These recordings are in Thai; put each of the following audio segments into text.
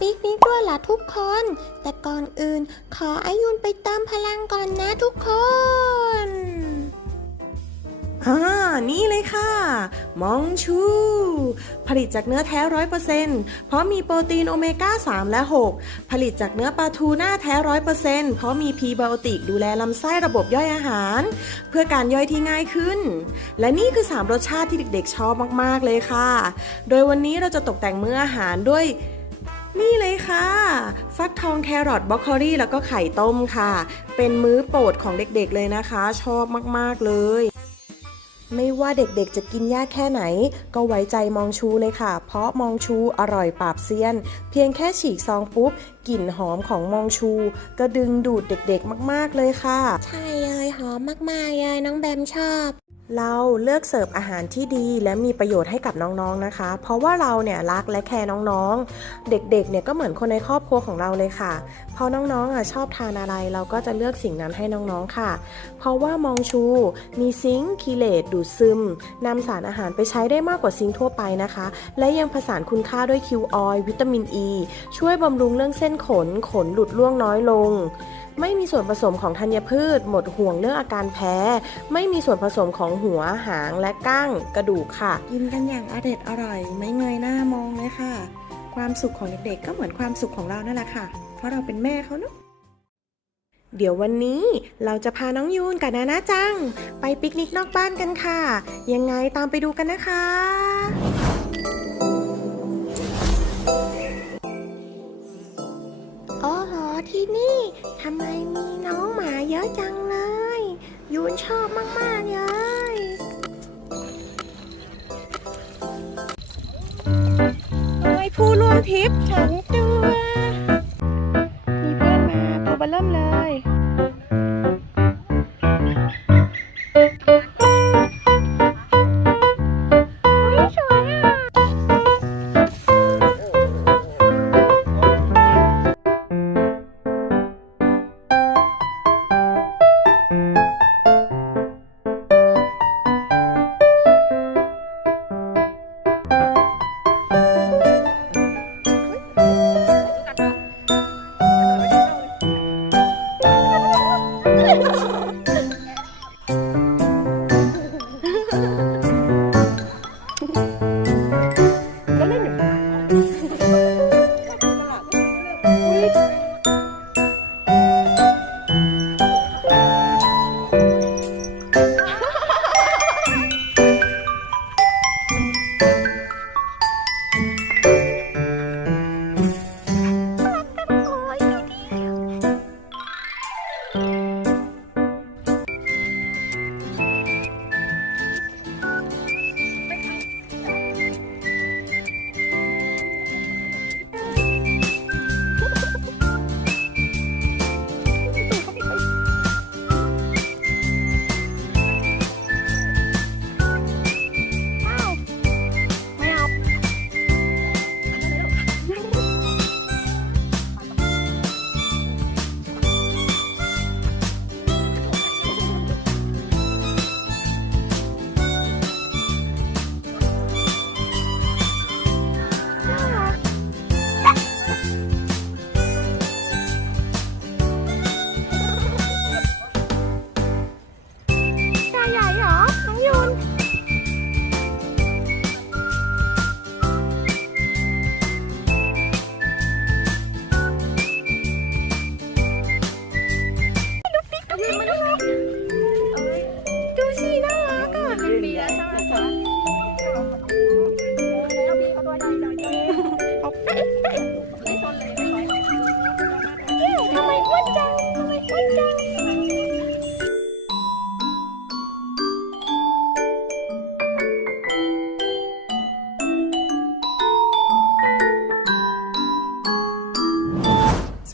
ปิกนี้ด้วยล่ะทุกคน แต่ก่อนอื่นขออายุนไปเติมพลังก่อนนะทุกคนอ่านี่เลยค่ะ มองชู ผลิตจากเนื้อแท้ร้อยเปอร์เซ็นต์เพราะมีโปรตีนโอเมก้า 3 และ 6 ผลิตจากเนื้อปลาทูน่าแท้ร้อยเปอร์เซ็นต์เพราะมีพีไบโอติกดูแลลำไส้ระบบย่อยอาหาร เพื่อการย่อยที่ง่ายขึ้น และนี่คือ 3 รสชาติที่เด็กๆชอบมากๆเลยค่ะ โดยวันนี้เราจะตกแต่งมื้ออาหารด้วย นี่เลยค่ะ ฟักทองแครอทบรอกโคลี่แล้วก็ไข่ต้มค่ะ เป็นมื้อโปรดของเด็กๆเลยนะคะ ชอบมากๆเลย ไม่ว่าเด็กๆจะกินยากแค่ไหน ก็ไว้ใจมองชูเลยค่ะ เพราะมองชูอร่อยปราบเซียน เพียงแค่ฉีกซองปุ๊บกลิ่นหอมของมองชู ก็ดึงดูดเด็กๆมากๆเลยค่ะ ใช่เลยหอมมากๆเลยน้องแบมชอบ เราเลือกเสิร์ฟอาหารที่ดีและมีประโยชน์ให้กับน้องๆนะคะ เพราะว่าเราเนี่ยรักและแคร์น้องๆ เด็กๆเนี่ยก็เหมือนคนในครอบครัวของเราเลยค่ะ เพราะน้องๆอะชอบทานอะไรเราก็จะเลือกสิ่งนั้นให้น้องๆค่ะ เพราะว่ามองชู มีซิงค์คีเลตดูดซึมนำสารอาหารไปใช้ได้มากกว่าซิงค์ทั่วไปนะคะ และยังผสานคุณค่าด้วยคิวออยล์วิตามินอ e, ีช่วยบำรุงเรื่องเส้นขนขนหลุดร่วงน้อยลง ไม่มีส่วนผสมของธัญพืช หมดห่วงเรื่องอาการแพ้ ไม่มีส่วนผสมของหัวหางและก้างกระดูกค่ะ กินกันอย่างอเด็ดอร่อย ไม่เงยหน้ามองเลยค่ะ ความสุขของเด็กๆก็เหมือนความสุขของเรานั่นแหละค่ะ เพราะเราเป็นแม่เขาเนาะเดี๋ยววันนี้เราจะพาน้องยูนกับนานาจัง ไปปิกนิกนอกบ้านกันค่ะ ยังไงตามไปดูกันนะคะ ยูนชอบมาก ๆ เลยเฮ้ยผู้ร่วมทริปฉัน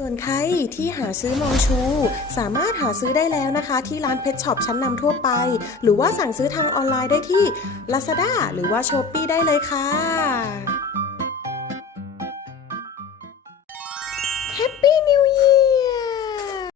ส่วนใครที่หาซื้อมองชู สามารถหาซื้อได้แล้วนะคะ ที่ร้านเพชรช็อปชั้นนำทั่วไป หรือว่าสั่งซื้อทางออนไลน์ได้ที่ Lazada หรือว่า s h ป p e e ได้เลยค่ะ